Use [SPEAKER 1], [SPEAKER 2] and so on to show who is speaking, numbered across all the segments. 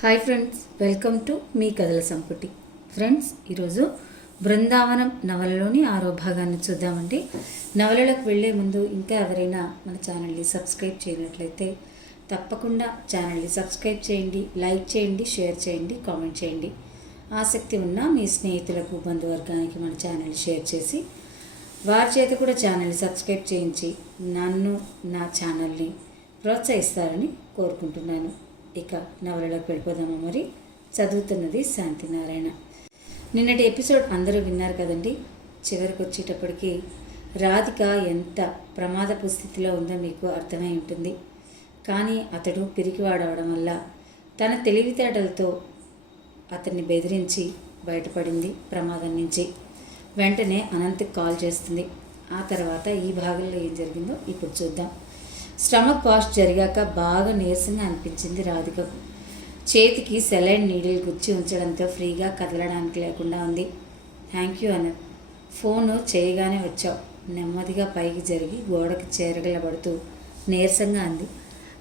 [SPEAKER 1] Hi friends welcome to మీ కథల సంపుటి. ఫ్రెండ్స్ ఈరోజు బృందావనం నవలలోని ఆరో భాగాన్ని చూద్దామండి. నవలలకు వెళ్ళే ముందు ఇంకా ఎవరైనా మన ఛానల్ని సబ్స్క్రైబ్ చేయనట్లయితే తప్పకుండా ఛానల్ని సబ్స్క్రైబ్ చేయండి లైక్ చేయండి షేర్ చేయండి కామెంట్ చేయండి. ఆసక్తి ఉన్న మీ స్నేహితులకు బంధువర్గానికి మన ఛానల్ షేర్ చేసి వారి చేత కూడా ఛానల్ని సబ్స్క్రైబ్ చేయించి నన్ను నా ఛానల్ని ప్రోత్సహిస్తారని కోరుకుంటున్నాను. ఇక నవలలోకి వెళ్ళిపోదామా మరి? చదువుతున్నది శాంతినారాయణ. నిన్నటి ఎపిసోడ్ అందరూ విన్నారు కదండి. చివరికి వచ్చేటప్పటికి రాధిక ఎంత ప్రమాదపు స్థితిలో ఉందో మీకు అర్థమై ఉంటుంది. కానీ అతడు పిరికివాడవడం వల్ల తన తెలివితేటలతో అతన్ని బెదిరించి బయటపడింది ప్రమాదం నుంచి. వెంటనే అనంత్ కాల్ చేస్తుంది. ఆ తర్వాత ఈ భాగంలో ఏం జరిగిందో ఇప్పుడు చూద్దాం. స్టమక్ వాష్ జరిగాక బాగా నీరసంగా అనిపించింది రాధికకు చేతికి సెలైన్ నీడిల్ గుచ్చి ఉంచడంతో ఫ్రీగా కదలడానికి లేకుండా ఉంది. థ్యాంక్ యూ అన్న ఫోను చేయగానే వచ్చావు. నెమ్మదిగా పైకి జరిగి గోడకి చేరగలబడుతూ నీరసంగా అంది.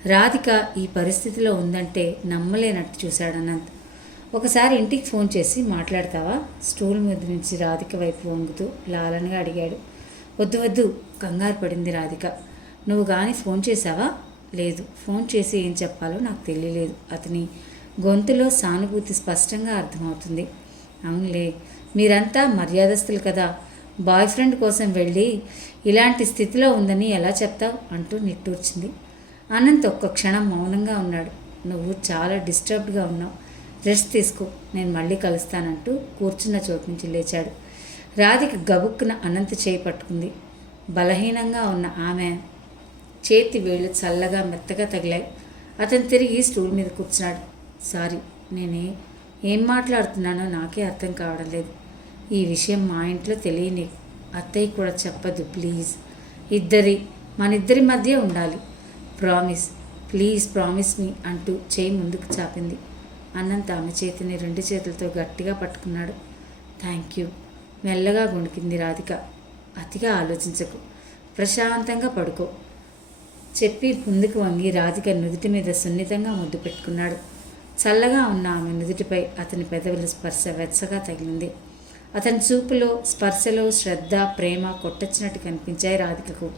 [SPEAKER 1] రాధిక ఈ పరిస్థితిలో ఉందంటే నమ్మలేనట్టు చూశాడు అనంత్. ఒకసారి ఇంటికి ఫోన్ చేసి మాట్లాడతావా? స్టూల్ మీద నుంచి రాధిక వైపు వంగుతూ లాలనగా అడిగాడు. వద్దు వద్దు కంగారు పడింది రాధిక. నువ్వు కానీ ఫోన్ చేశావా? లేదు. ఫోన్ చేసి ఏం చెప్పాలో నాకు తెలియలేదు. అతని గొంతులో సానుభూతి స్పష్టంగా అర్థమవుతుంది. అవునులే. మీరంతా మర్యాదస్తులు కదా. బాయ్ ఫ్రెండ్ కోసం వెళ్ళి ఇలాంటి స్థితిలో ఉందని ఎలా చెప్తావు? అంటూ నిట్టూర్చింది. అనంత్ ఒక్క క్షణం మౌనంగా ఉన్నాడు. నువ్వు చాలా డిస్టర్బ్డ్గా ఉన్నావు. రెస్ట్ తీసుకో. నేను మళ్ళీ కలుస్తానంటూ కూర్చున్న చోటు నుంచి లేచాడు. రాధిక గబుక్కున అనంత చేయి పట్టుకుంది. బలహీనంగా ఉన్న ఆమె చేతి వేళ్ళు చల్లగా మెత్తగా తగిలాయి. అతను తిరిగి స్టూల్ మీద కూర్చున్నాడు. సారీ నేనే ఏం మాట్లాడుతున్నానో నాకే అర్థం కావడం లేదు. ఈ విషయం మా ఇంట్లో తెలియని అత్తయ్య కూడా చెప్పదు ప్లీజ్. ఇద్దరి మన ఇద్దరి మధ్య ఉండాలి. ప్రామిస్ ప్లీజ్ ప్రామిస్ మీ అంటూ చేయి ముందుకు చాపింది. అన్నంత ఆమె చేతిని రెండు చేతులతో గట్టిగా పట్టుకున్నాడు. Thank you. మెల్లగా గుణికింది రాధిక. అతిగా ఆలోచించకు. ప్రశాంతంగా పడుకో. చెప్పి ముందుకు వంగి రాధిక నుదుటి మీద సున్నితంగా ముద్దు పెట్టుకున్నాడు. చల్లగా ఉన్న ఆమె నుదుటిపై అతని పెదవుల స్పర్శ వెచ్చగా తగిలింది. అతని చూపులో స్పర్శలో శ్రద్ధ ప్రేమ కొట్టచ్చినట్టు కనిపించాయి రాధికకు.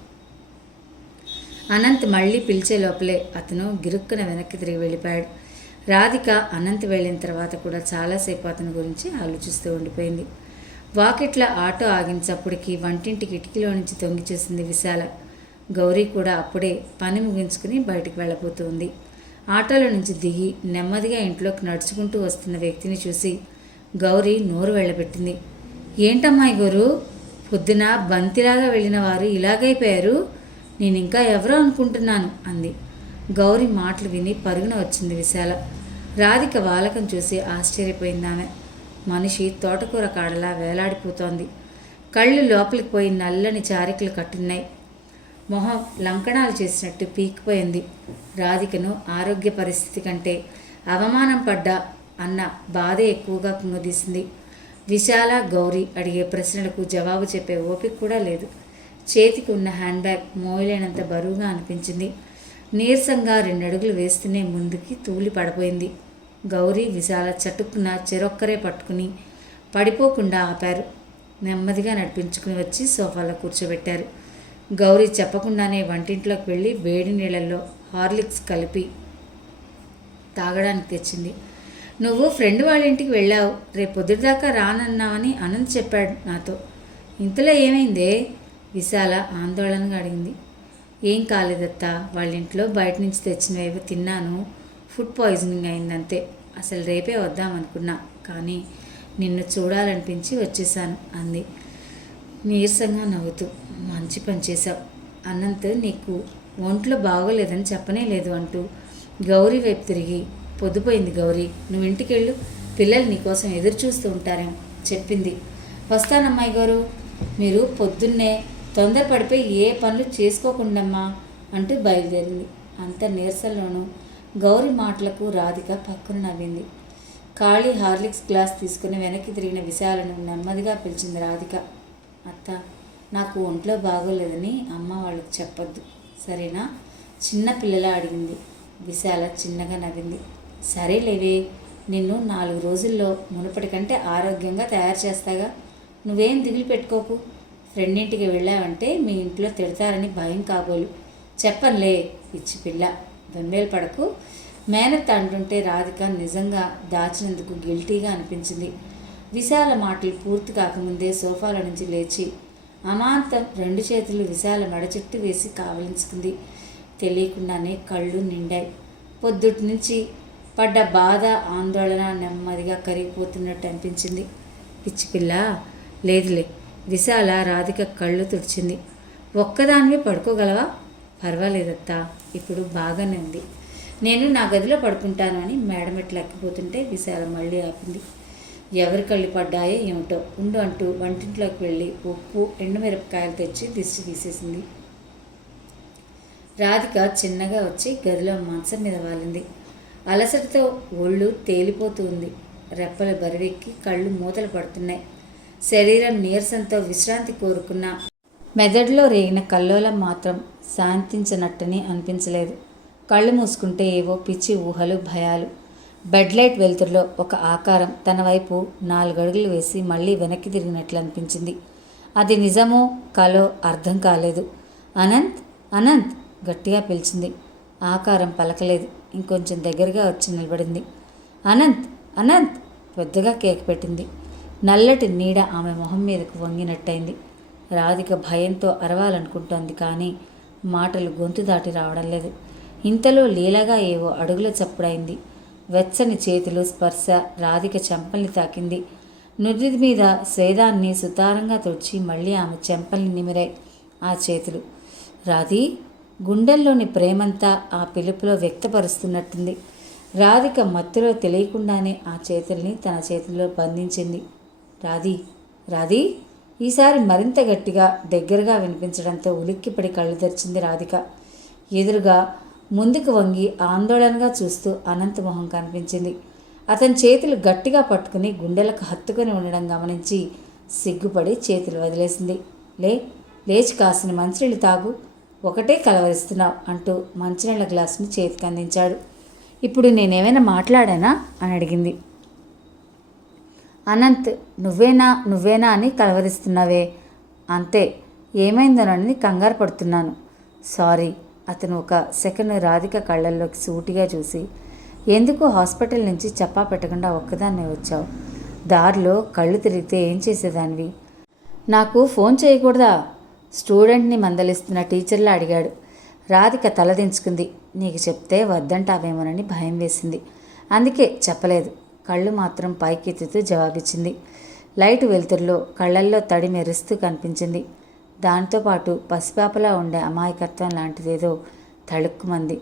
[SPEAKER 1] అనంత్ మళ్ళీ పిలిచే లోపలే అతను గిరుక్కున వెనక్కి తిరిగి వెళ్ళిపోయాడు. రాధిక అనంత్ వెళ్ళిన తర్వాత కూడా చాలాసేపు అతని గురించి ఆలోచిస్తూ ఉండిపోయింది. వాకిట్ల ఆటో ఆగించప్పటికి వంటింటి కిటికీలో నుంచి తొంగి చూసింది విశాల. గౌరీ కూడా అప్పుడే పని ముగించుకుని బయటికి వెళ్ళబోతోంది. ఆటోలో నుంచి దిగి నెమ్మదిగా ఇంట్లోకి నడుచుకుంటూ వస్తున్న వ్యక్తిని చూసి గౌరీ నోరు వెళ్ళబెట్టింది. ఏంటమ్మాయి గోరు పొద్దున బంతిలాగా వెళ్ళిన వారు ఇలాగైపోయారు నేను ఇంకా ఎవరో అనుకుంటున్నాను అంది. గౌరీ మాటలు విని పరుగున వచ్చింది విశాల. రాధిక వాలకం చూసి ఆశ్చర్యపోయింది ఆమె. మనిషి తోటకూర కాడలా వేలాడిపోతోంది. కళ్ళు లోపలికి పోయి నల్లని చారికలు కట్టున్నాయి. మొహం లంకణాలు చేసినట్టు పీకిపోయింది రాధికను ఆరోగ్య పరిస్థితి కంటే అవమానం పడ్డా అన్న బాధ ఎక్కువగా కుంగదీసింది. విశాల గౌరీ అడిగే ప్రశ్నలకు జవాబు చెప్పే ఓపిక కూడా లేదు. చేతికి ఉన్న హ్యాండ్ బ్యాగ్ మోయలేనంత బరువుగా అనిపించింది. నీరసంగా రెండడుగులు వేస్తూనే ముందుకి తూలి పడిపోయింది. గౌరీ విశాల చటుక్కున చెరొక్కరే పట్టుకుని పడిపోకుండా ఆపారు. నెమ్మదిగా నడిపించుకుని వచ్చి సోఫాలో కూర్చోబెట్టారు. గౌరీ చెప్పకుండానే వంటింట్లోకి వెళ్ళి వేడి నీళ్ళల్లో హార్లిక్స్ కలిపి తాగడానికి తెచ్చింది. నువ్వు ఫ్రెండ్ వాళ్ళ ఇంటికి వెళ్ళావు. రేపు పొద్దుదాకా రానన్నావని అనంత్ చెప్పాడు నాతో. ఇంతలో ఏమైందే విశాల ఆందోళనగా అడిగింది. ఏం కాలేదత్తా. వాళ్ళ ఇంట్లో బయట నుంచి తెచ్చినవేవో తిన్నాను. ఫుడ్ పాయిజనింగ్ అయిందంతే. అసలు రేపే వద్దామనుకున్నా కానీ నిన్ను చూడాలనిపించి వచ్చేసాను అంది. నీరసంగా నవ్వుతూ. మంచి పని చేశావు. అనంత్ నీకు ఒంట్లో బాగోలేదని చెప్పనే లేదు అంటూ గౌరీ వైపు తిరిగి పొద్దుపోయింది గౌరీ నువ్వు ఇంటికి వెళ్ళు పిల్లలు నీకోసం ఎదురు చూస్తూ ఉంటారేమో చెప్పింది. వస్తానమ్మాయి గారు మీరు పొద్దున్నే తొందరపడిపోయి ఏ పనులు చేసుకోకుండమ్మా అంటూ బయలుదేరింది. అంత నీరసల్లోనూ గౌరీ మాటలకు రాధిక పక్కన నవ్వింది. ఖాళీ హార్లిక్స్ గ్లాస్ తీసుకుని వెనక్కి తిరిగిన విశాలను నెమ్మదిగా పిలిచింది రాధిక. అత్త నాకు ఒంట్లో బాగోలేదని అమ్మ వాళ్ళకి చెప్పొద్దు సరేనా? చిన్న పిల్లలా అడిగింది. విశాల చిన్నగా నవ్వింది. సరేలేవే నిన్ను నాలుగు రోజుల్లో మునుపటి కంటే ఆరోగ్యంగా తయారు చేస్తాగా. నువ్వేం దిగులు పెట్టుకోకు. ఫ్రెండ్ ఇంటికి వెళ్ళావంటే మీ ఇంట్లో తిడతారని భయం కాబోలు. చెప్పనులే పిచ్చి పిల్ల. బెంబేలు పడకు. మేనత్ అంటుంటే రాధిక నిజంగా దాచినందుకు గిల్టీగా అనిపించింది. విశాల మాటలు పూర్తి కాకముందే సోఫాలో నుంచి లేచి అమాంతం రెండు చేతులు విశాల మడచెట్టు వేసి కావలించుకుంది. తెలియకుండానే కళ్ళు నిండాయి. పొద్దుటి నుంచి పడ్డ బాధ ఆందోళన నెమ్మదిగా కరిగిపోతున్నట్టు అనిపించింది. పిచ్చి పిల్ల లేదులే. విశాల రాధిక కళ్ళు తుడిచింది. ఒక్కదానివే పడుకోగలవా? పర్వాలేదత్తా. ఇప్పుడు బాగానే ఉంది. నేను నా గదిలో పడుకుంటాను అని మేడమెట్లు ఎక్కిపోతుంటే విశాల మళ్ళీ ఆపింది. ఎవరి కళ్ళు పడ్డాయో ఏమిటో ఉండు అంటూ వంటింట్లోకి వెళ్ళి ఉప్పు ఎండుమిరపకాయలు తెచ్చి దిష్టి తీసేసింది. రాధిక చిన్నగా వచ్చి గదిలో మంచం మీద వాలింది. అలసటతో ఒళ్ళు తేలిపోతూ ఉంది. రెప్పలు బరివెక్కి కళ్ళు మూతలు పడుతున్నాయి. శరీరం నీరసంతో విశ్రాంతి కోరుకున్న మెదడులో రేగిన కల్లోలం మాత్రం శాంతించినట్టని అనిపించలేదు. కళ్ళు మూసుకుంటే ఏవో పిచ్చి ఊహలు భయాలు. బెడ్ లైట్ వెలుతురులో ఒక ఆకారం తన వైపు నాలుగు అడుగులు వేసి మళ్ళీ వెనక్కి తిరిగినట్లు అనిపించింది అది నిజమో కలో అర్థం కాలేదు. అనంత్ అనంత్ గట్టిగా పిలిచింది. ఆకారం పలకలేదు. ఇంకొంచెం దగ్గరగా వచ్చి నిలబడింది. అనంత్ అనంత్ పెద్దగా కేక్ పెట్టింది. నల్లటి నీడ ఆమె మొహం మీదకు వంగినట్టయింది. రాధిక భయంతో అరవాలనుకుంటోంది కానీ మాటలు గొంతు దాటి రావడం లేదు. ఇంతలో లీలగా ఏవో అడుగుల చప్పుడైంది వెచ్చని చేతులు స్పర్శ రాధిక చెంపల్ని తాకింది. నుదిటి మీద స్వేదాన్ని సుతారంగా తుడిచి మళ్ళీ ఆమె చెంపల్ని నిమిరాయి ఆ చేతులు. రాధి గుండెల్లోని ప్రేమంతా ఆ పిలుపులో వ్యక్తపరుస్తున్నట్టుంది. రాధిక మత్తులో తెలియకుండానే ఆ చేతుల్ని తన చేతుల్లో బంధించింది. రాధి రాధి ఈసారి మరింత గట్టిగా దగ్గరగా వినిపించడంతో ఉలిక్కిపడి కళ్ళు తెరిచింది రాధిక. ఎదురుగా ముందుకు వంగి ఆందోళనగా చూస్తూ అనంత మొహం కనిపించింది. అతని చేతులు గట్టిగా పట్టుకుని గుండెలకు హత్తుకొని ఉండడం గమనించి సిగ్గుపడి చేతులు వదిలేసింది. లే లేచి కాసిన మంచినీళ్ళు తాగు ఒకటే కలవరిస్తున్నావు అంటూ మంచినీళ్ళ గ్లాసుని చేతికి అందించాడు. ఇప్పుడు నేనేమైనా మాట్లాడానా? అని అడిగింది. అనంత్ నువ్వేనా నువ్వేనా అని కలవరిస్తున్నావే? అంతే ఏమైందోనని కంగారు పడుతున్నాను. సారీ అతను ఒక సెకండ్ రాధిక కళ్ళల్లోకి సూటిగా చూసి ఎందుకు హాస్పిటల్ నుంచి చెప్పా పెట్టకుండా ఒక్కదాన్నే వచ్చావు? దారిలో కళ్ళు తిరిగితే ఏం చేసేదానివి? నాకు ఫోన్ చేయకూడదా? స్టూడెంట్ని మందలిస్తున్న టీచర్లా అడిగాడు. రాధిక తలదించుకుంది నీకు చెప్తే వద్దంటావేమోనని భయం వేసింది. అందుకే చెప్పలేదు. కళ్ళు మాత్రం పైకెత్తుతూ జవాబిచ్చింది. లైట్ వెలుతురులో కళ్ళల్లో తడి మెరుస్తూ కనిపించింది. దాంతోపాటు పసిపాపలా ఉండే అమాయకత్వం లాంటిదేదో తళుక్కుమంది.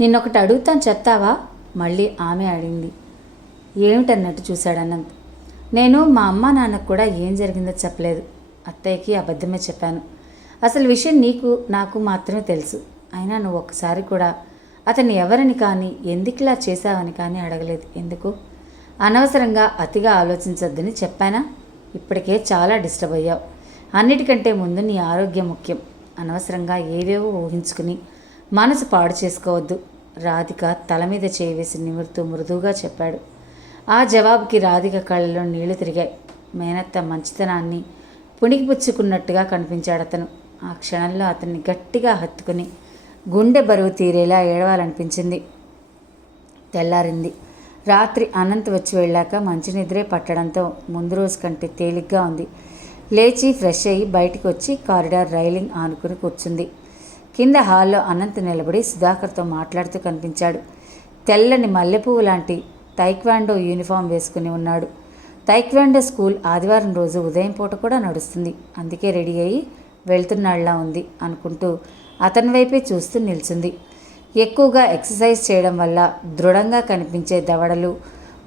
[SPEAKER 1] నిన్నొకటి అడుగుతాను చెప్తావా? మళ్ళీ ఆమె అడిగింది. ఏమిటన్నట్టు చూశాడు అనంత్ నేను మా అమ్మ నాన్నకు కూడా ఏం జరిగిందో చెప్పలేదు. అత్తయ్యకి అబద్ధమే చెప్పాను. అసలు విషయం నీకు నాకు మాత్రమే తెలుసు. అయినా నువ్వు ఒక్కసారి కూడా అతన్ని ఎవరని కానీ ఎందుకులా చేశావని కానీ అడగలేదు. ఎందుకు? అనవసరంగా అతిగా ఆలోచించొద్దని చెప్పానా? ఇప్పటికే చాలా డిస్టర్బ్ అయ్యావు. అన్నిటికంటే ముందు నీ ఆరోగ్యం ముఖ్యం. అనవసరంగా ఏవేవో ఊహించుకుని మనసు పాడు చేసుకోవద్దు. రాధిక తల మీద చేయి నిమురుతూ మృదువుగా చెప్పాడు. ఆ జవాబుకి రాధిక కళ్ళలో నీళ్ళు తిరిగాయి. మేనత్త మంచితనాన్ని పుణికిపుచ్చుకున్నట్టుగా కనిపించాడు అతను. ఆ క్షణంలో అతన్ని గట్టిగా హత్తుకుని గుండె బరువు తీరేలా ఏడవాలనిపించింది. తెల్లారింది. రాత్రి అనంత్ వచ్చి వెళ్ళాక మంచి నిద్రే పట్టడంతో ముందు రోజు కంటే తేలిగ్గా ఉంది. లేచి ఫ్రెష్ అయ్యి బయటికి వచ్చి కారిడార్ రైలింగ్ ఆనుకుని కూర్చుంది. కింద హాల్లో అనంత్ నిలబడి సుధాకర్తో మాట్లాడుతూ కనిపించాడు. తెల్లని మల్లెపువ్వు లాంటి తైక్వాండో యూనిఫామ్ వేసుకుని ఉన్నాడు. తైక్వాండో స్కూల్ ఆదివారం రోజు ఉదయం పూట కూడా నడుస్తుంది. అందుకే రెడీ అయ్యి వెళ్తున్నాళ్ళా ఉంది అనుకుంటూ అతని వైపే చూస్తూ నిల్చుంది. ఎక్కువగా ఎక్సర్సైజ్ చేయడం వల్ల దృఢంగా కనిపించే దవడలు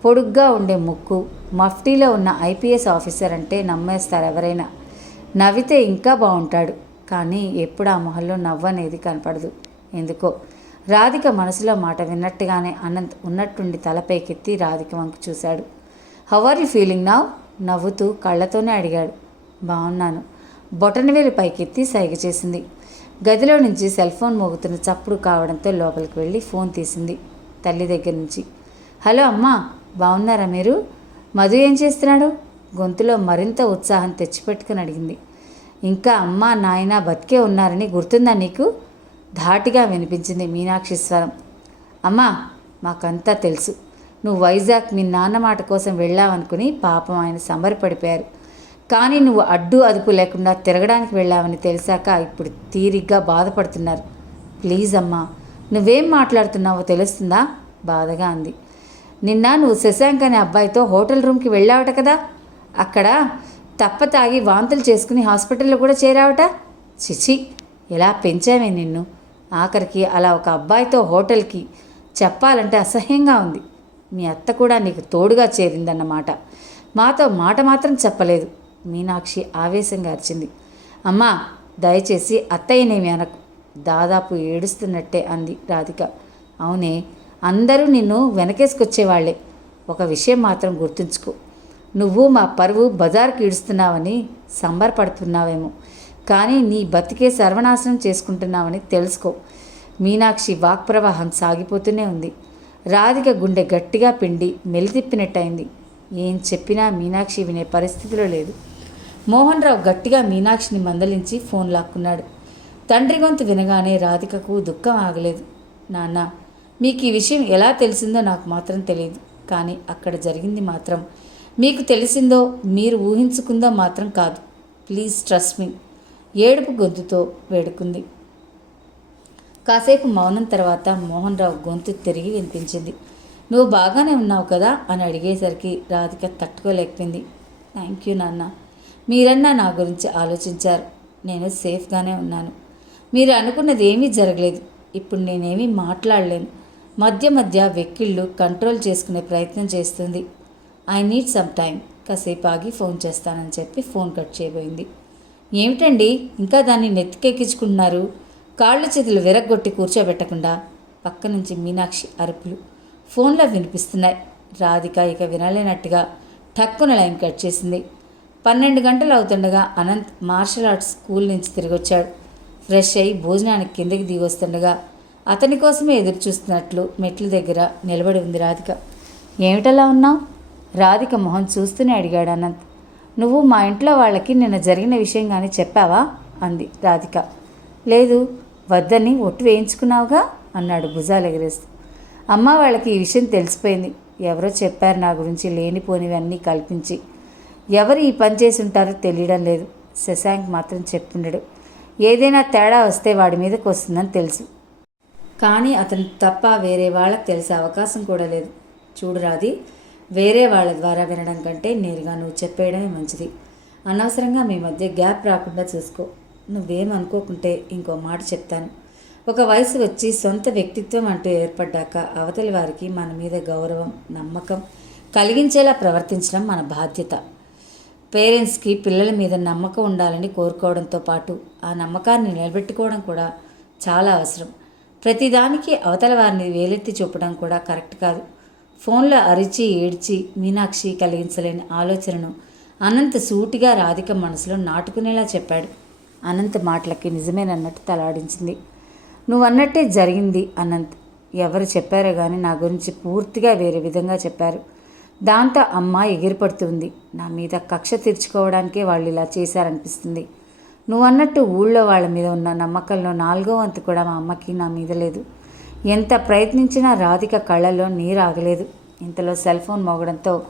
[SPEAKER 1] పొడుగ్గా ఉండే ముక్కు మఫ్టీలో ఉన్న ఐపీఎస్ ఆఫీసర్ అంటే నమ్మేస్తారు ఎవరైనా. నవ్వితే ఇంకా బాగుంటాడు కానీ ఎప్పుడు ఆ మొహల్లో నవ్వనేది కనపడదు. ఎందుకో? రాధిక మనసులో మాట విన్నట్టుగానే అనంత్ ఉన్నట్టుండి తలపైకెత్తి రాధిక వంకు చూశాడు. How are you feeling now నవ్వుతూ కళ్ళతోనే అడిగాడు. బాగున్నాను బొటనవేలు పైకెత్తి సైగ చేసింది. గదిలో నుంచి సెల్ ఫోన్ మోగుతున్న చప్పుడు కావడంతో లోపలికి వెళ్ళి ఫోన్ తీసింది తల్లి దగ్గర నుంచి. హలో అమ్మా బాగున్నారా మీరు? మధు ఏం చేస్తున్నాడు? గొంతులో మరింత ఉత్సాహం తెచ్చిపెట్టుకుని అడిగింది. ఇంకా అమ్మ నాయన బతికే ఉన్నారని గుర్తుందా నీకు? ధాటిగా వినిపించింది మీనాక్షి స్వరం. అమ్మా మాకంతా తెలుసు. నువ్వు వైజాగ్ మీ నాన్న మాట కోసం వెళ్ళావనుకుని పాపం ఆయన సంబరపడిపోయారు. కానీ నువ్వు అడ్డు అదుపు లేకుండా తిరగడానికి వెళ్ళావని తెలిసాక ఇప్పుడు తీరిగ్గా బాధపడుతున్నారు. ప్లీజ్ అమ్మా నువ్వేం మాట్లాడుతున్నావో తెలుస్తుందా? బాధగా అంది. నిన్న నువ్వు శశాంక్ అనే అబ్బాయితో హోటల్ రూమ్కి వెళ్ళావట కదా? అక్కడ తప్ప తాగి వాంతులు చేసుకుని హాస్పిటల్లో కూడా చేరావట? చిచి ఎలా పెంచామే నిన్ను? ఆఖరికి అలా ఒక అబ్బాయితో హోటల్కి చెప్పాలంటే అసహ్యంగా ఉంది. మీ అత్త కూడా నీకు తోడుగా చేరిందన్నమాట. మాతో మాట మాత్రం చెప్పలేదు. మీనాక్షి ఆవేశంగా అరిచింది. అమ్మా దయచేసి అత్తయ్యనేమి అనకు. దాదాపు ఏడుస్తున్నట్టే అంది రాధిక. అవునే అందరూ నిన్ను వెనకేసుకొచ్చేవాళ్ళే ఒక విషయం మాత్రం గుర్తుంచుకో. నువ్వు మా పరువు బజార్కి ఈడుస్తున్నావని సంబరపడుతున్నావేమో. కానీ నీ బతికే సర్వనాశనం చేసుకుంటున్నావని తెలుసుకో. మీనాక్షి వాక్ప్రవాహం సాగిపోతూనే ఉంది. రాధిక గుండె గట్టిగా పిండి మెలితిప్పినట్టయింది. ఏం చెప్పినా మీనాక్షి వినే పరిస్థితిలో లేదు. మోహన్ రావు గట్టిగా మీనాక్షిని మందలించి ఫోన్ లాక్కున్నాడు. తండ్రి గొంతు వినగానే రాధికకు దుఃఖం ఆగలేదు. నాన్న మీకు ఈ విషయం ఎలా తెలిసిందో నాకు మాత్రం తెలియదు. కానీ అక్కడ జరిగింది మాత్రం. మీకు తెలిసిందో మీరు ఊహించుకుందో మాత్రం కాదు. Please trust me. ఏడుపు గొంతుతో వేడుకుంది. కాసేపు మౌనం తర్వాత మోహన్ రావు గొంతు తిరిగి వినిపించింది. నువ్వు బాగానే ఉన్నావు కదా? అని అడిగేసరికి రాధిక తట్టుకోలేకపోయింది. థ్యాంక్ యూ నాన్న. మీరన్నా నా గురించి ఆలోచించారు. నేను సేఫ్గానే ఉన్నాను. మీరు అనుకున్నది ఏమీ జరగలేదు. ఇప్పుడు నేనేమీ మాట్లాడలేను. మధ్య మధ్య వెక్కిళ్ళు కంట్రోల్ చేసుకునే ప్రయత్నం చేస్తుంది. I need some time. కాసేపు ఆగి ఫోన్ చేస్తానని చెప్పి ఫోన్ కట్ చేయబోయింది. ఏమిటండి? ఇంకా దాన్ని నెత్తికెక్కించుకుంటున్నారు. కాళ్ళు చేతులు విరగ్గొట్టి కూర్చోబెట్టకుండా. పక్క నుంచి మీనాక్షి అరుపులు. ఫోన్లో వినిపిస్తున్నాయి. రాధిక ఇక వినలేనట్టుగా టక్కున లైన్ కట్ చేసింది. పన్నెండు గంటలు అవుతుండగా అనంత్ మార్షల్ ఆర్ట్స్ స్కూల్ నుంచి తిరిగి వచ్చాడు ఫ్రెష్ అయి భోజనానికి కిందకి దిగి వస్తుండగా అతని కోసమే ఎదురు చూస్తున్నట్లు మెట్ల దగ్గర నిలబడి ఉంది రాధిక. ఏమిటలా ఉన్నావు? రాధిక మొహం చూస్తూనే అడిగాడు అనంత్. నువ్వు మా ఇంట్లో వాళ్ళకి నిన్న జరిగిన విషయం కానీ చెప్పావా? అంది రాధిక. లేదు వద్దని ఒట్టు వేయించుకున్నావుగా? అన్నాడు భుజాలు ఎగరేస్తూ. అమ్మ వాళ్ళకి ఈ విషయం తెలిసిపోయింది. ఎవరో చెప్పారు నా గురించి లేనిపోనివి అన్నీ కల్పించి. ఎవరు ఈ పని చేసి ఉంటారో తెలియడం లేదు. శశాంక్ మాత్రం చెప్పుండడు. ఏదైనా తేడా వస్తే వాడి మీదకి వస్తుందని తెలుసు. కానీ అతను తప్ప వేరే వాళ్ళకి తెలిసే అవకాశం కూడా లేదు. చూడురాది వేరే వాళ్ళ ద్వారా వినడం కంటే నేరుగా నువ్వు చెప్పేయడమే మంచిది. అనవసరంగా మీ మధ్య గ్యాప్ రాకుండా చూసుకో. నువ్వేమనుకోకుంటే ఇంకో మాట చెప్తాను. ఒక వయసు వచ్చి సొంత వ్యక్తిత్వం అంటూ ఏర్పడ్డాక అవతలి వారికి మన మీద గౌరవం నమ్మకం కలిగించేలా ప్రవర్తించడం మన బాధ్యత. పేరెంట్స్కి పిల్లల మీద నమ్మకం ఉండాలని కోరుకోవడంతో పాటు ఆ నమ్మకాన్ని నిలబెట్టుకోవడం కూడా చాలా అవసరం. ప్రతిదానికి అవతల వారిని వేలెత్తి చూపడం కూడా కరెక్ట్ కాదు. ఫోన్లో అరిచి ఏడ్చి మీనాక్షి కలిగించలేని ఆలోచనను అనంత్ సూటిగా రాధిక మనసులో నాటుకునేలా చెప్పాడు. అనంత్ మాటలకి నిజమేనన్నట్టు తలాడించింది. నువ్వు అన్నట్టే జరిగింది అనంత్. ఎవరు చెప్పారో కానీ నా గురించి పూర్తిగా వేరే విధంగా చెప్పారు. దాంతో అమ్మ ఎగిరిపడుతుంది నా మీద కక్ష తీర్చుకోవడానికే వాళ్ళు ఇలా చేశారనిపిస్తుంది. నువ్వు అన్నట్టు ఊళ్ళో వాళ్ళ మీద ఉన్న నమ్మకంలో నాలుగో వంతు కూడా మా అమ్మకి నా మీద లేదు. ఎంత ప్రయత్నించినా రాధిక కళ్ళలో నీరు ఆగలేదు. ఇంతలో సెల్ ఫోన్ మోగడంతో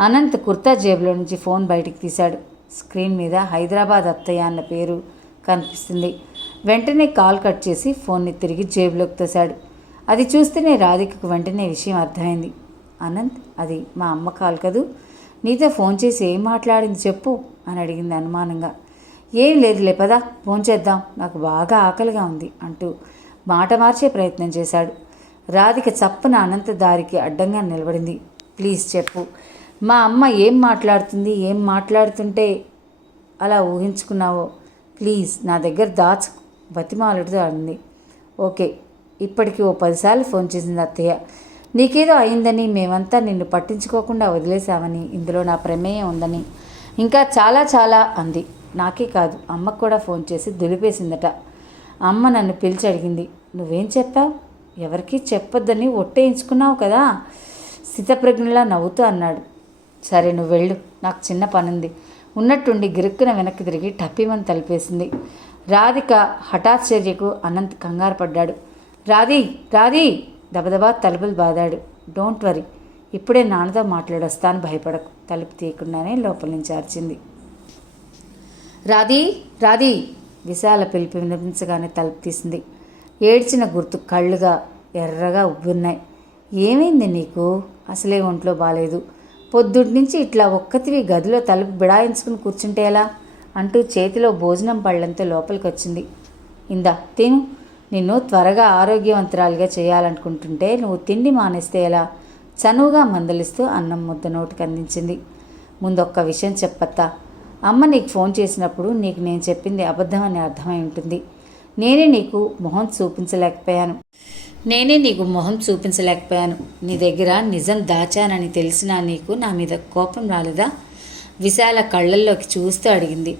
[SPEAKER 1] అనంత్ కుర్తా జేబులో నుంచి ఫోన్ బయటికి తీశాడు. స్క్రీన్ మీద హైదరాబాద్ అత్తయ్య అన్న పేరు కనిపిస్తుంది. వెంటనే కాల్ కట్ చేసి ఫోన్ని తిరిగి జేబులోకి తోశాడు. అది చూస్తేనే రాధికకు వెంటనే విషయం అర్థమైంది. అనంత్ అది మా అమ్మ కాల్ కదూ? నీతో ఫోన్ చేసి ఏం మాట్లాడింది చెప్పు అని అడిగింది అనుమానంగా. ఏం లేదులే పదా ఫోన్ చేద్దాం. నాకు బాగా ఆకలిగా ఉంది అంటూ మాట మార్చే ప్రయత్నం చేశాడు. రాధిక చప్పున అనంత దారికి అడ్డంగా నిలబడింది. ప్లీజ్ చెప్పు. మా అమ్మ ఏం మాట్లాడుతుంది ఏం మాట్లాడుతుంటే అలా ఊహించుకున్నావో? ప్లీజ్ నా దగ్గర దాచు బతిమాలుడుతో అంది. ఓకే ఇప్పటికి ఓ పదిసార్లు ఫోన్ చేసింది అత్తయ్య. నీకేదో అయిందని మేమంతా నిన్ను పట్టించుకోకుండా వదిలేశామని ఇందులో నా ప్రమేయం ఉందని. ఇంకా చాలా చాలా అంది. నాకే కాదు అమ్మకు కూడా ఫోన్ చేసి దులిపేసిందట. అమ్మ నన్ను పిలిచి అడిగింది నువ్వేం చెప్పావు? ఎవరికీ చెప్పొద్దని ఒట్టేయించుకున్నావు కదా? స్థితప్రజ్ఞలా నవ్వుతూ అన్నాడు. సరే నువ్వు వెళ్ళు నాకు చిన్న పనుంది. ఉన్నట్టుండి గిరుక్కున వెనక్కి తిరిగి టప్పిమని తలిపేసింది. రాధిక హఠాశ్చర్యకు అనంత్ కంగారు పడ్డాడు. రాధి రాధి! దబదబా తలుపులు బాదాడు. డోంట్ వరీ ఇప్పుడే నాన్నతో మాట్లాడొస్తాను భయపడకు. తలుపు తీయకుండానే లోపల నుంచి అరిచింది. రాధీ రాధీ విశాల పిలిపి వినిపించగానే తలుపు తీసింది. ఏడ్చిన గుర్తు కళ్ళుగా ఎర్రగా ఉబ్బున్నాయి. ఏమైంది నీకు? అసలే ఒంట్లో బాలేదు. పొద్దుటి నుంచి ఇట్లా ఒక్కతివి గదిలో తలుపు బిడాయించుకుని కూర్చుంటే ఎలా? అంటూ చేతిలో భోజనం పళ్ళంతో లోపలికి వచ్చింది ఇందా తిను. నిన్ను త్వరగా ఆరోగ్యవంతురాలుగా చేయాలనుకుంటుంటే నువ్వు తిండి మానేస్తే ఎలా? చనువుగా మందలిస్తూ అన్నం ముద్ద నోటికి అందించింది. ముందొక్క విషయం చెప్పత్తా. అమ్మ నీకు ఫోన్ చేసినప్పుడు నీకు నేను చెప్పింది అబద్ధం అని అర్థమై ఉంటుంది. నేనే నీకు మొహం చూపించలేకపోయాను. నేనే నీకు మొహం చూపించలేకపోయాను. నీ దగ్గర నిజం దాచానని తెలిసినా నీకు నా మీద కోపం రాలేదా? విశాల కళ్ళల్లోకి చూస్తూ అడిగింది.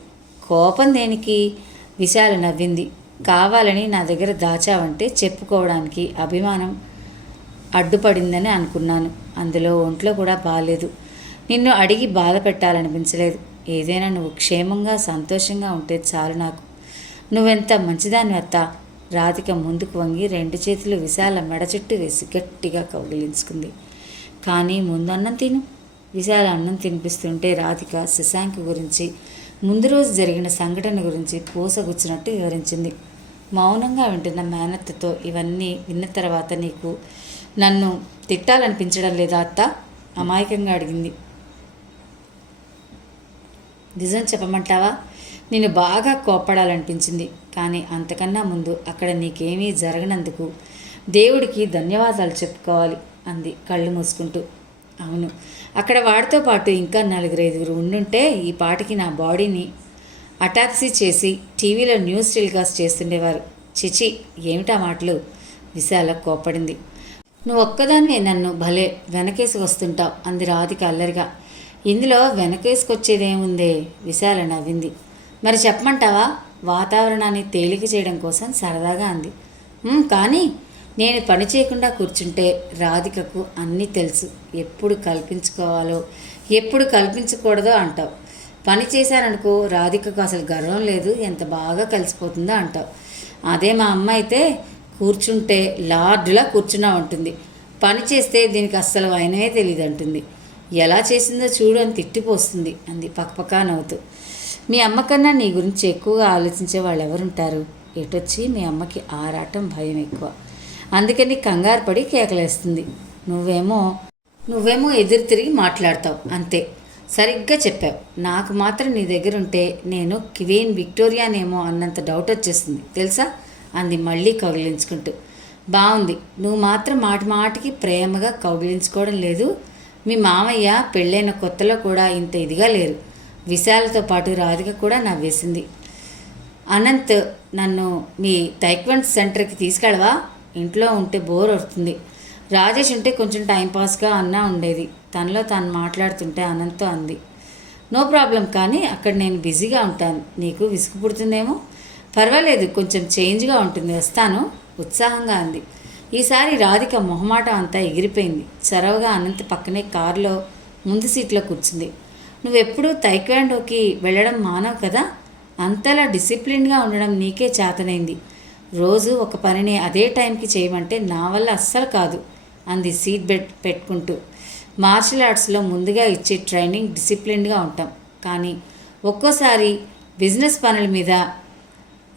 [SPEAKER 1] కోపం దేనికి? విశాల నవ్వింది. కావాలని నా దగ్గర దాచావంటే చెప్పుకోవడానికి అభిమానం అడ్డుపడిందని అనుకున్నాను. అందులో ఒంట్లో కూడా బాగాలేదు నిన్ను అడిగి బాధ పెట్టాలనిపించలేదు. ఏదైనా నువ్వు క్షేమంగా సంతోషంగా ఉంటే చాలు నాకు. నువ్వెంత మంచిదాన్ని అత్త? రాధిక ముందుకు వంగి రెండు చేతులు విశాల మెడ చుట్టూ వేసి గట్టిగా కౌగిలించుకుంది. కానీ ముందు అన్నం తిను. విశాల అన్నం తినిపిస్తుంటే రాధిక శశాంక్ గురించి ముందు రోజు జరిగిన సంఘటన గురించి పూసగుచ్చినట్టు వివరించింది. మౌనంగా వింటున్న మేనత్తతో ఇవన్నీ విన్న తర్వాత నీకు నన్ను తిట్టాలనిపించడం లేదా అత్త? అమాయకంగా అడిగింది. నిజం చెప్పమంటావా? నేను బాగా కోప్పడాలనిపించింది. కానీ అంతకన్నా ముందు అక్కడ నీకేమీ జరగనందుకు దేవుడికి ధన్యవాదాలు చెప్పుకోవాలి అంది కళ్ళు మూసుకుంటూ. అవును అక్కడ వాడితో పాటు ఇంకా నలుగురు ఐదుగురు ఉండుంటే ఈ పాటికి నా బాడీని అటాక్సీ చేసి టీవీలో న్యూస్ టెలికాస్ట్ చేస్తుండేవారు. చిచి ఏమిటా మాటలు? విశాల కోప్పడింది. నువ్వు ఒక్కదాన్నే నన్ను భలే వెనకేసి వస్తుంటావు అంది రాధిక అల్లరిగా. ఇందులో వెనకేసుకొచ్చేదేముందే? విశాల నవ్వింది. మరి చెప్పమంటావా? వాతావరణాన్ని తేలిక చేయడం కోసం సరదాగా అంది. కానీ నేను పని చేయకుండా కూర్చుంటే రాధికకు అన్నీ తెలుసు. ఎప్పుడు కల్పించుకోవాలో ఎప్పుడు కల్పించకూడదో అంటావు. పని చేశాననుకో రాధికకు అసలు గర్వం లేదు. ఎంత బాగా కలిసిపోతుందో అంటావు. అదే మా అమ్మ అయితే కూర్చుంటే లార్డ్లా కూర్చున్నా ఉంటుంది పని చేస్తే దీనికి అస్సలు అయినవే తెలియదు అంటుంది ఎలా చేసిందో చూడు అని తిట్టిపోస్తుంది అంది పక్కపక్క నవ్వుతూ. మీ అమ్మకన్నా నీ గురించి ఎక్కువగా ఆలోచించే వాళ్ళు ఎవరుంటారు ఎటొచ్చి మీ అమ్మకి ఆరాటం భయం ఎక్కువ. అందుకని కంగారు పడి కేకలేస్తుంది. నువ్వేమో నువ్వేమో ఎదురు తిరిగి మాట్లాడతావు అంతే. సరిగ్గా చెప్పావు. నాకు మాత్రం నీ దగ్గర ఉంటే నేను క్వీన్ విక్టోరియానేమో అన్నంత డౌట్ వచ్చేస్తుంది తెలుసా? అంది మళ్ళీ కౌగిలించుకుంటూ. బాగుంది నువ్వు మాత్రం మాటి మాటికి ప్రేమగా కౌగిలించుకోవడం లేదు. మీ మామయ్య పెళ్ళైన కొత్తలో కూడా ఇంత ఇదిగా లేరు. విశాలతో పాటు రాధిక కూడా నవ్వేసింది. అనంత్ నన్ను మీ తైక్వెంట్ సెంటర్కి తీసుకెళ్ళవా? ఇంట్లో ఉంటే బోర్ వస్తుంది. రాజేష్ ఉంటే కొంచెం టైంపాస్గా అన్నా ఉండేది. తనలో తాను మాట్లాడుతుంటే అనంత్తో అంది. నో ప్రాబ్లం కానీ అక్కడ నేను బిజీగా ఉంటాను. నీకు విసుగు పుడుతుందేమో? పర్వాలేదు కొంచెం చేంజ్గా ఉంటుంది. వస్తాను ఉత్సాహంగా అంది. ఈసారి రాధిక మొహమాటం అంతా ఎగిరిపోయింది. చొరవగా అనంత పక్కనే కారులో ముందు సీట్లో కూర్చుంది. నువ్వెప్పుడూ తైక్వాండోకి వెళ్ళడం మానవు కదా? అంతలా డిసిప్లిన్గా ఉండడం నీకే చేతనైంది. రోజు ఒక పనిని అదే టైంకి చేయమంటే నా వల్ల అస్సలు కాదు అంది సీట్ బెల్ట్ పెట్టుకుంటూ. మార్షల్ ఆర్ట్స్లో ముందుగా ఇచ్చే ట్రైనింగ్ డిసిప్లిన్గా ఉంటాం. కానీ ఒక్కోసారి బిజినెస్ పనుల మీద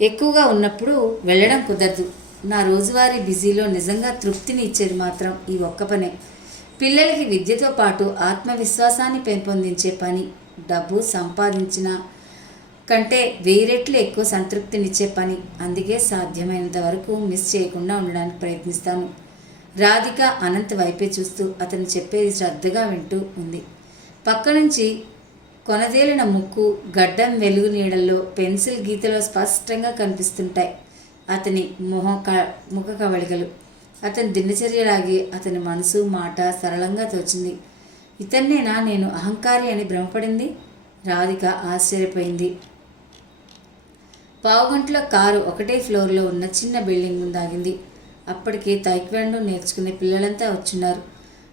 [SPEAKER 1] ఎక్కువగా ఉన్నప్పుడు వెళ్ళడం కుదరదు. నా రోజువారీ బిజీలో నిజంగా తృప్తిని ఇచ్చేది మాత్రం ఈ ఒక్క పనే. పిల్లలకి విద్యతో పాటు ఆత్మవిశ్వాసాన్ని పెంపొందించే పని డబ్బు సంపాదించిన కంటే వెయ్యి రెట్లు ఎక్కువ సంతృప్తినిచ్చే పని. అందుకే సాధ్యమైనంత వరకు మిస్ చేయకుండా ఉండడానికి ప్రయత్నిస్తాను. రాధిక అనంత్ వైపే చూస్తూ అతను చెప్పేది శ్రద్ధగా వింటూ ఉంది. పక్క నుంచి కొనదేలిన ముక్కు గడ్డం వెలుగు నీడల్లో పెన్సిల్ గీతలో స్పష్టంగా కనిపిస్తుంటాయి. అతని మొహం క ముఖ కవళికలు. అతని దినచర్యలాగే అతని మనసు మాట సరళంగా తోచింది. ఇతన్నేనా నేను అహంకారి అని భ్రమపడింది? రాధిక ఆశ్చర్యపోయింది. పావుగంటలో కారు ఒకటే ఫ్లోర్లో ఉన్న చిన్న బిల్డింగ్ ముందాగింది. అప్పటికి తైక్వాండో నేర్చుకునే పిల్లలంతా వచ్చున్నారు.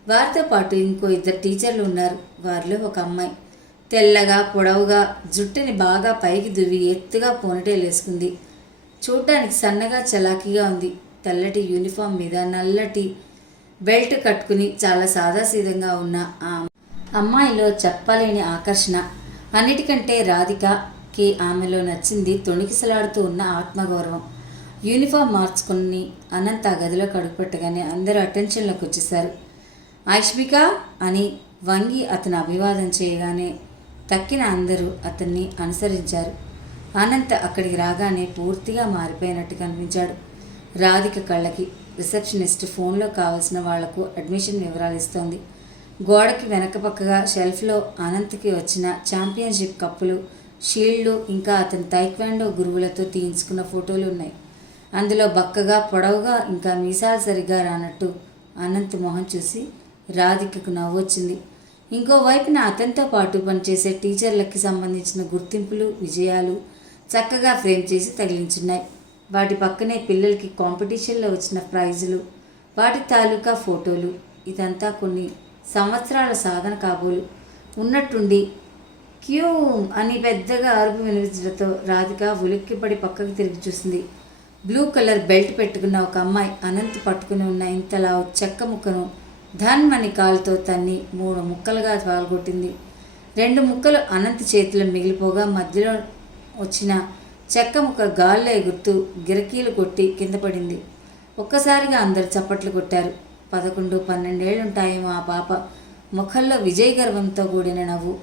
[SPEAKER 1] వారితో పాటు ఇంకో ఇద్దరు టీచర్లు ఉన్నారు. వారిలో ఒక అమ్మాయి. తెల్లగా పొడవుగా జుట్టుని బాగా పైకి దువ్వి ఎత్తుగా పోనటేలు లేసుకుంది చూడ్డానికి సన్నగా చలాకీగా ఉంది. తెల్లటి యూనిఫామ్ మీద నల్లటి బెల్ట్ కట్టుకుని చాలా సాదాసీదంగా ఉన్న ఆ అమ్మాయిలో చెప్పలేని ఆకర్షణ. అన్నిటికంటే రాధికకి ఆమెలో నచ్చింది తొణికిసలాడుతూ ఉన్న ఆత్మగౌరవం. యూనిఫామ్ మార్చుకుని అనంత గదిలో కడుపెట్టగానే అందరూ అటెన్షన్లోకి వచ్చేసారు ఐష్మిక అని వంగి అతను అభివాదం చేయగానే తక్కిన అందరూ అతన్ని అనుసరించారు. అనంత్ అక్కడికి రాగానే పూర్తిగా మారిపోయినట్టు కనిపించాడు రాధిక కళ్ళకి రిసెప్షనిస్ట్ ఫోన్లో కావాల్సిన వాళ్ళకు అడ్మిషన్ వివరాలు ఇస్తోంది. గోడకి వెనక పక్కగా షెల్ఫ్లో అనంత్కి వచ్చిన ఛాంపియన్షిప్ కప్పులు షీల్డ్లు ఇంకా అతని తైక్వాండో గురువులతో తీయించుకున్న ఫోటోలు ఉన్నాయి. అందులో బక్కగా పొడవుగా ఇంకా మీసాలు సరిగ్గా రానట్టు అనంత్ మొహం చూసి రాధికకు నవ్వొచ్చింది. ఇంకోవైపున అతనితో పాటు పనిచేసే టీచర్లకి సంబంధించిన గుర్తింపులు విజయాలు చక్కగా ఫ్రేమ్ చేసి తగిలించున్నాయి. వాటి పక్కనే పిల్లలకి కాంపిటీషన్లో వచ్చిన ప్రైజులు వాటి తాలూకా ఫోటోలు ఇదంతా కొన్ని సంవత్సరాల సాధన కాబోలు. ఉన్నట్టుండి క్యూ అని పెద్దగా అరుపు వినిపించడంతో రాధిక ఉలిక్కిపడి పక్కకు తిరిగి చూసింది. బ్లూ కలర్ బెల్ట్ పెట్టుకున్న ఒక అమ్మాయి అనంతి పట్టుకుని ఉన్న ఇంతలా చెక్క ముక్కను ధన్మని కాలుతో తన్ని మూడు ముక్కలుగా పాల్గొట్టింది రెండు ముక్కలు అనంత చేతిలో మిగిలిపోగా మధ్యలో వచ్చిన చెక్క ముక్క గాల్లో ఎగురుతూ గిరకీలు కొట్టి కింద పడింది. ఒక్కసారిగా అందరు చప్పట్లు కొట్టారు. పదకొండు పన్నెండేళ్ళుంటాయేమో ఆ పాప. ముఖంలో విజయ గర్వంతో కూడిన నవ్వు.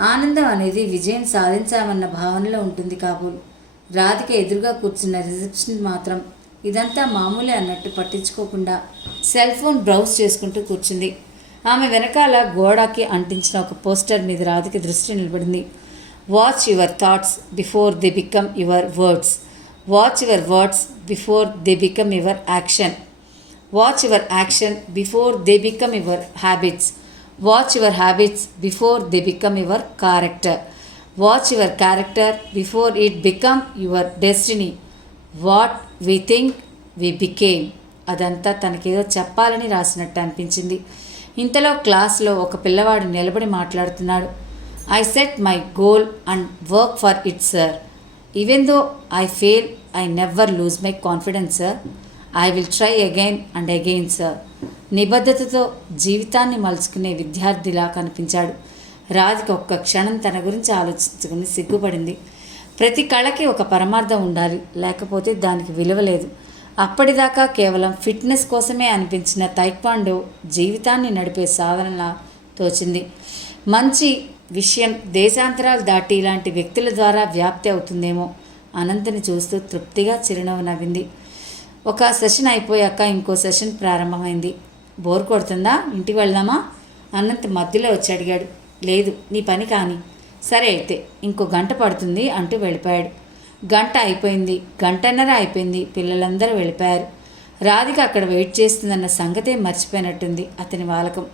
[SPEAKER 1] ఆనందం అనేది విజయం సాధించామన్న భావనలో ఉంటుంది కాబోలు. రాధిక ఎదురుగా కూర్చున్న రిసెప్షన్ మాత్రం ఇదంతా మామూలే అన్నట్టు పట్టించుకోకుండా సెల్ ఫోన్ బ్రౌజ్ చేసుకుంటూ కూర్చుంది. ఆమె వెనకాల గోడకి అంటించిన ఒక పోస్టర్ మీద రాధిక దృష్టి నిలబడింది. Watch your thoughts before they become your words watch your words before they become your action watch your action before they become your habits watch your habits before they become your character watch your character before it become your destiny what we think we became అదంతా తనకేదో చెప్పాలని రాసినట్టు అనిపించింది. ఇంతలో క్లాస్లో ఒక పిల్లవాడు నిలబడి మాట్లాడుతున్నాడు. I set my goal and work for it sir even though I fail I never lose my confidence sir I will try again and again sir నిబద్ధతతో జీవితాన్ని మలుచుకునే విద్యార్థిలా కనిపించాడు. రాధిక ఒక్క క్షణం తన గురించి ఆలోచించుకుని సిగ్గుపడింది. ప్రతి కళకి ఒక పరమార్థం ఉండాలి లేకపోతే దానికి విలువ లేదు. అప్పటిదాకా కేవలం ఫిట్నెస్ కోసమే అనిపించిన తైక్వాండో జీవితాన్ని నడిపే సాధనలా తోచింది. మంచి విషయం దేశాంతరాలు దాటి ఇలాంటి వ్యక్తుల ద్వారా వ్యాప్తి అవుతుందేమో అనంతని చూస్తూ తృప్తిగా చిరునవ్వు నవ్వింది. ఒక సెషన్ అయిపోయాక ఇంకో సెషన్ ప్రారంభమైంది. బోర్ కొడుతుందా? ఇంటికి వెళ్దామా? అనంత్ మధ్యలో వచ్చి అడిగాడు. లేదు నీ పని కాని. సరే అయితే ఇంకో గంట పడుతుంది అంటూ వెళ్ళిపోయాడు. గంట అయిపోయింది. గంటన్నర అయిపోయింది. పిల్లలందరూ వెళ్ళిపోయారు. రాధిక అక్కడ వెయిట్ చేస్తుందన్న సంగతే మర్చిపోయినట్టుంది అతని వాలకం.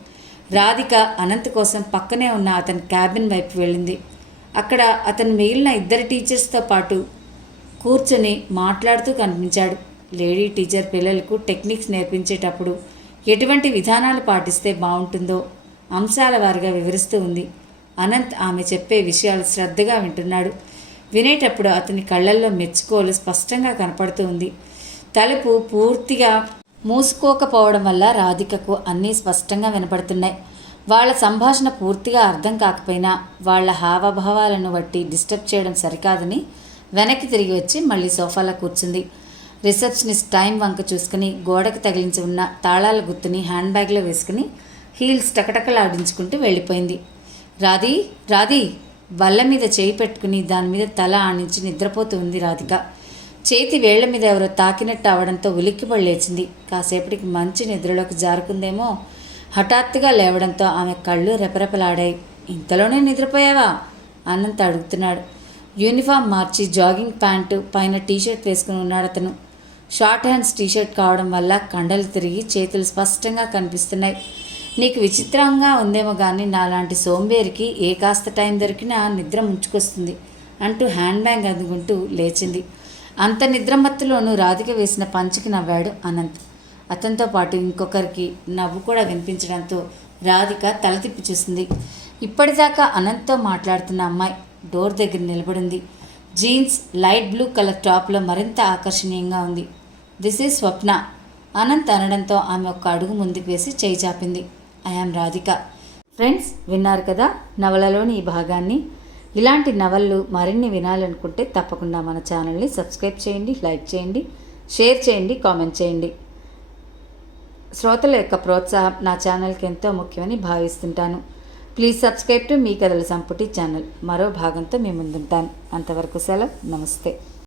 [SPEAKER 1] రాధిక అనంత్ కోసం పక్కనే ఉన్న అతని క్యాబిన్ వైపు వెళ్ళింది. అక్కడ అతను మిగిలిన ఇద్దరు టీచర్స్తో పాటు కూర్చొని మాట్లాడుతూ కనిపించాడు. లేడీ టీచర్ పిల్లలకు టెక్నిక్స్ నేర్పించేటప్పుడు ఎటువంటి విధానాలు పాటిస్తే బాగుంటుందో అంశాల వారిగా వివరిస్తూ ఉంది. అనంత్ ఆమె చెప్పే విషయాలు శ్రద్ధగా వింటున్నాడు. వినేటప్పుడు అతని కళ్ళల్లో మెచ్చుకోలు స్పష్టంగా కనపడుతూ ఉంది. తలుపు పూర్తిగా మూసుకోకపోవడం వల్ల రాధికకు అన్నీ స్పష్టంగా వినపడుతున్నాయి. వాళ్ళ సంభాషణ పూర్తిగా అర్థం కాకపోయినా వాళ్ళ హావభావాలను బట్టి డిస్టర్బ్ చేయడం సరికాదని వెనక్కి తిరిగి వచ్చి మళ్ళీ సోఫాలో కూర్చుంది. రిసెప్షనిస్ట్ టైం వంక చూసుకుని గోడకు తగిలించి ఉన్న తాళాల గుత్తుని హ్యాండ్ బ్యాగ్లో వేసుకుని హీల్స్ టకటకలాడించుకుంటూ వెళ్ళిపోయింది. రాధి రాధి! బల్ల మీద చేయి పెట్టుకుని దాని మీద తల ఆనించి నిద్రపోతూ ఉంది రాధిక. చేతి వేళ్ళ మీద ఎవరో తాకినట్టు అవడంతో ఉలిక్కిపడి లేచింది. కాసేపటికి మంచి నిద్రలోకి జారుకుందేమో? హఠాత్తుగా లేవడంతో ఆమె కళ్ళు రెపరెపలాడాయి. ఇంతలోనే నిద్రపోయావా? అన్నంత అడుగుతున్నాడు. యూనిఫామ్ మార్చి జాగింగ్ ప్యాంటు పైన టీషర్ట్ వేసుకుని ఉన్నాడు అతను. షార్ట్ హ్యాండ్స్ టీషర్ట్ కావడం వల్ల కండలు తిరిగి చేతులు స్పష్టంగా కనిపిస్తున్నాయి. నీకు విచిత్రంగా ఉందేమో కానీ నాలాంటి సోంబేరికి ఏ కాస్త టైం దొరికినా నిద్ర ముంచుకొస్తుంది అంటూ హ్యాండ్ బ్యాగ్ అందుకుంటూ లేచింది. అంత నిద్రమత్తులోనూ రాధిక వేసిన పంచికి నవ్వాడు అనంత్. అతనితో పాటు ఇంకొకరికి నవ్వు కూడా వినిపించడంతో రాధిక తల తిప్పి చూసింది. ఇప్పటిదాకా అనంత్తో మాట్లాడుతున్న అమ్మాయి డోర్ దగ్గర నిలబడింది. జీన్స్ లైట్ బ్లూ కలర్ టాప్లో మరింత ఆకర్షణీయంగా ఉంది. దిస్ ఈజ్ స్వప్న. అనంత్ అనడంతో ఆమె ఒక అడుగు ముందుకు వేసి చేయి చాపింది. ఐఆమ్ రాధిక. ఫ్రెండ్స్ విన్నారు కదా నవలలోని ఈ భాగాన్ని? ఇలాంటి నవళ్ళు మరిన్ని వినాలనుకుంటే తప్పకుండా మన ఛానల్ని సబ్స్క్రైబ్ చేయండి లైక్ చేయండి షేర్ చేయండి కామెంట్ చేయండి. శ్రోతల యొక్క ప్రోత్సాహం నా ఛానల్కి ఎంతో ముఖ్యమని భావిస్తుంటాను. ప్లీజ్ సబ్స్క్రైబ్ టు మీ కథల సంపుటి ఛానల్. మరో భాగంతో మీ ముందుంటాను. అంతవరకు సెలవు. నమస్తే.